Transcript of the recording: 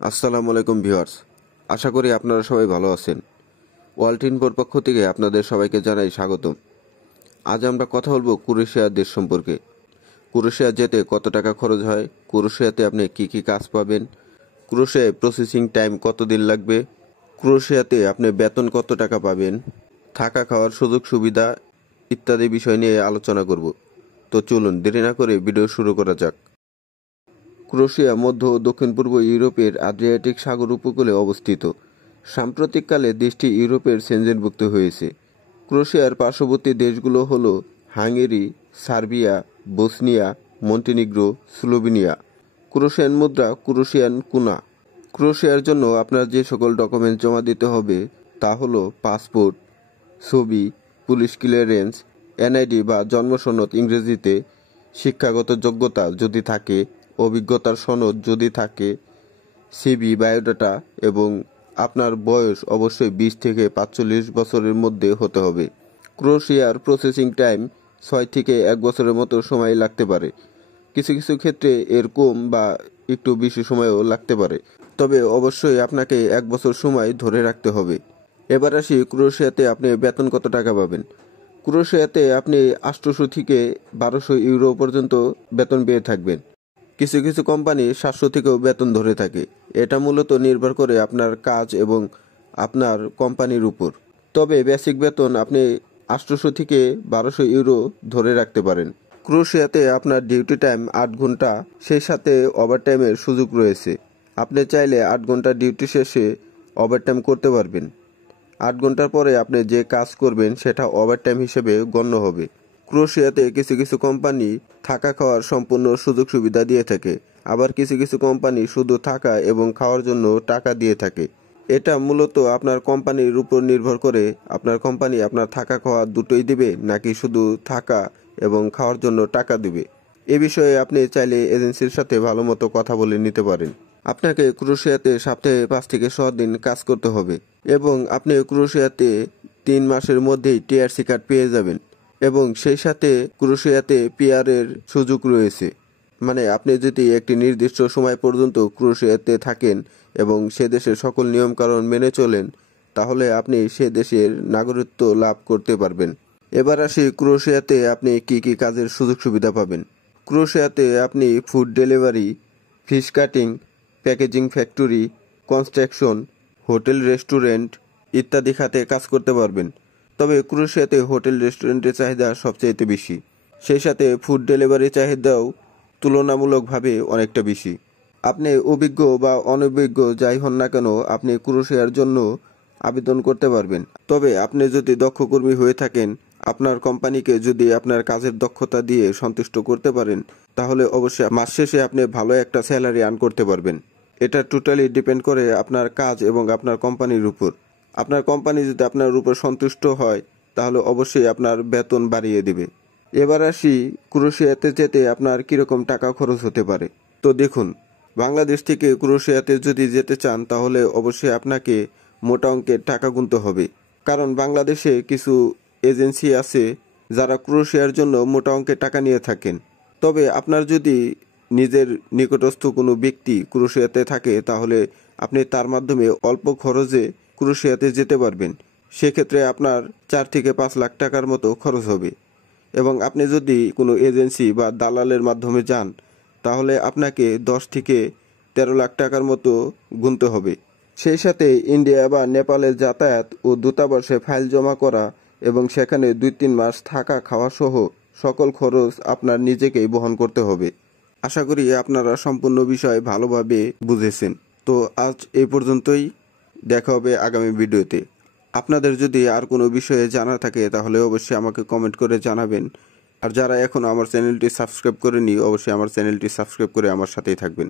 আসসালামু আলাইকুম ভিউয়ার্স, আশা করি আপনারা সবাই ভালো আছেন। ওয়ার্ল্ড ইনফোর পক্ষ থেকে আপনাদের সবাইকে জানাই স্বাগতম। আজ আমরা কথা বলবো ক্রোয়েশিয়া দেশ সম্পর্কে। ক্রোয়েশিয়া যেতে কত টাকা খরচ হয়, ক্রোয়েশিয়াতে আপনি কি কি কাজ পাবেন, ক্রোয়েশিয়ায় প্রসেসিং টাইম কত দিন লাগবে, ক্রোয়েশিয়াতে আপনি বেতন কত টাকা পাবেন, থাকা খাওয়ার সুযোগ সুবিধা ইত্যাদি বিষয় নিয়ে আলোচনা করব। তো চলুন দেরি না করে ভিডিও শুরু করা যাক। ক্রোয়েশিয়া মধ্য ও দক্ষিণ পূর্ব ইউরোপের আদ্রিয়াটিক সাগর উপকূলে অবস্থিত। সাম্প্রতিককালে দেশটি ইউরোপের সেনজেনভুক্ত হয়েছে। ক্রোয়েশিয়ার পার্শ্ববর্তী দেশগুলো হল Hungary, Serbia, Bosnia, Montenegro, Slovenia. Croatian মুদ্রা ক্রোয়েশিয়ান কুনা। ক্রোয়েশিয়ার জন্য আপনার যে সকল ডকুমেন্ট জমা দিতে হবে তা হলো পাসপোর্ট, ছবি, পুলিশ ক্লিয়ারেন্স, এনআইডি বা জন্মসনদ ইংরেজিতে, শিক্ষাগত যোগ্যতা যদি থাকে, অভিজ্ঞতার সনদ যদি থাকে, সিভি, বায়োডাটা এবং আপনার বয়স অবশ্যই 20 থেকে 45 বছরের মধ্যে হতে হবে। ক্রোয়েশিয়ার প্রসেসিং টাইম 6 থেকে 1 বছরের মতো সময় লাগতে পারে। কিছু কিছু ক্ষেত্রে এর কম বা একটু বেশি সময়ও লাগতে পারে, তবে অবশ্যই আপনাকে 1 বছর সময় ধরে রাখতে হবে। এবার আসি ক্রোয়েশিয়াতে আপনি বেতন কত টাকা পাবেন। ক্রোয়েশিয়াতে আপনি 800 থেকে 1200 ইউরো পর্যন্ত বেতন পেয়ে থাকবেন। কিছু কিছু কোম্পানি 700 থেকেও বেতন ধরে থাকে। এটা মূলত নির্ভর করে আপনার কাজ এবং আপনার কোম্পানির উপর। তবে বেসিক বেতন আপনি 800 থেকে 1200 ইউরো ধরে রাখতে পারেন। ক্রোয়েশিয়াতে আপনার ডিউটি টাইম 8 ঘন্টা, সেই সাথে ওভারটাইমের সুযোগ রয়েছে। আপনি চাইলে 8 ঘন্টা ডিউটি শেষে ওভারটাইম করতে পারবেন। 8 ঘন্টার পরে আপনি যে কাজ করবেন সেটা ওভারটাইম হিসেবে গণ্য হবে। ক্রোয়েশিয়াতে কিছু কিছু কোম্পানি থাকা খাওয়ার সম্পূর্ণ সুযোগ সুবিধা দিয়ে থাকে, আবার কিছু কিছু কোম্পানি শুধু থাকা এবং খাওয়ার জন্য টাকা দিয়ে থাকে। এটা মূলত আপনার কোম্পানির উপর নির্ভর করে আপনার কোম্পানি আপনার থাকা খাওয়া দুটোই দিবে নাকি শুধু থাকা এবং খাওয়ার জন্য টাকা দিবে। এ বিষয়ে আপনি চাইলে এজেন্সির সাথে ভালো মতো কথা বলে নিতে পারেন। আপনাকে ক্রোয়েশিয়াতে সপ্তাহে 5 থেকে 6 দিন কাজ করতে হবে এবং আপনি ক্রোয়েশিয়াতে 3 মাসের মধ্যেই টিআরসি কার্ড পেয়ে যাবেন এবং সেই সাথে ক্রোয়েশিয়াতে পিআরের সুযোগ রয়েছে। মানে আপনি যদি একটি নির্দিষ্ট সময় পর্যন্ত ক্রোয়েশিয়াতে থাকেন এবং সে দেশের সকল নিয়মকানুন মেনে চলেন, তাহলে আপনি সে দেশের নাগরিকত্ব লাভ করতে পারবেন। এবার আসি ক্রোয়েশিয়াতে আপনি কি কি কাজের সুযোগ সুবিধা পাবেন। ক্রোয়েশিয়াতে আপনি food delivery, fish cutting, packaging factory, construction, hotel restaurant ইত্যাদি খাতে কাজ করতে পারবেন। তবে ক্রোয়েশিয়াতে হোটেল রেস্টুরেন্টের চাহিদা সবচেয়ে বেশি, সেই সাথে ফুড ডেলিভারি চাহিদাও তুলনামূলকভাবে অনেকটা বেশি। আপনি অভিজ্ঞ বা অনভিজ্ঞ যাই হন না কেন, আপনি ক্রোয়েশিয়ার জন্য আবেদন করতে পারবেন। তবে আপনি যদি দক্ষ কর্মী হয়ে থাকেন, আপনার কোম্পানিকে যদি আপনার কাজের দক্ষতা দিয়ে সন্তুষ্ট করতে পারেন, তাহলে অবশ্যই মাস শেষে আপনি ভালো একটা স্যালারি আর্ন করতে পারবেন। এটা টোটালি ডিপেন্ড করে আপনার কাজ এবং আপনার কোম্পানির উপর। আপনার কোম্পানি যদি আপনার উপর সন্তুষ্ট হয়, তাহলে অবশ্যই আপনার বেতন বাড়িয়ে দিবে। এবার আসি ক্রোয়েশিয়াতে যেতে আপনার কীরকম টাকা খরচ হতে পারে। তো দেখুন, বাংলাদেশ থেকে ক্রোয়েশিয়াতে যদি যেতে চান তাহলে অবশ্যই আপনাকে মোটা অঙ্কের টাকা গুনতে হবে, কারণ বাংলাদেশে কিছু এজেন্সি আছে যারা ক্রোয়েশিয়ার জন্য মোটা অঙ্কের টাকা নিয়ে থাকেন। তবে আপনার যদি নিজের নিকটস্থ কোনো ব্যক্তি ক্রোয়েশিয়াতে থাকে, তাহলে আপনি তার মাধ্যমে অল্প খরচে ক্রোয়েশিয়াতে যেতে পারবেন। সেক্ষেত্রে আপনার 4 থেকে 5 লাখ টাকার মতো খরচ হবে। এবং আপনি যদি কোনো এজেন্সি বা দালালের মাধ্যমে যান, তাহলে আপনাকে 10 থেকে 13 লাখ টাকার মতো গুনতে হবে। সেই সাথে ইন্ডিয়া বা নেপালের যাতায়াত ও দূতাবাসে ফাইল জমা করা এবং সেখানে 2-3 মাস থাকা খাওয়া সহ সকল খরচ আপনার নিজেকেই বহন করতে হবে। আশা করি আপনারা সম্পূর্ণ বিষয় ভালোভাবে বুঝেছেন। তো আজ এই পর্যন্তই, দেখা হবে আগামী ভিডিওতে। আপনাদের যদি আর কোনো বিষয়ে জানা থাকে তাহলে অবশ্যই আমাকে কমেন্ট করে জানাবেন। আর যারা এখনও আমার চ্যানেলটি সাবস্ক্রাইব করেনি, অবশ্যই আমার চ্যানেলটি সাবস্ক্রাইব করে আমার সাথেই থাকবেন।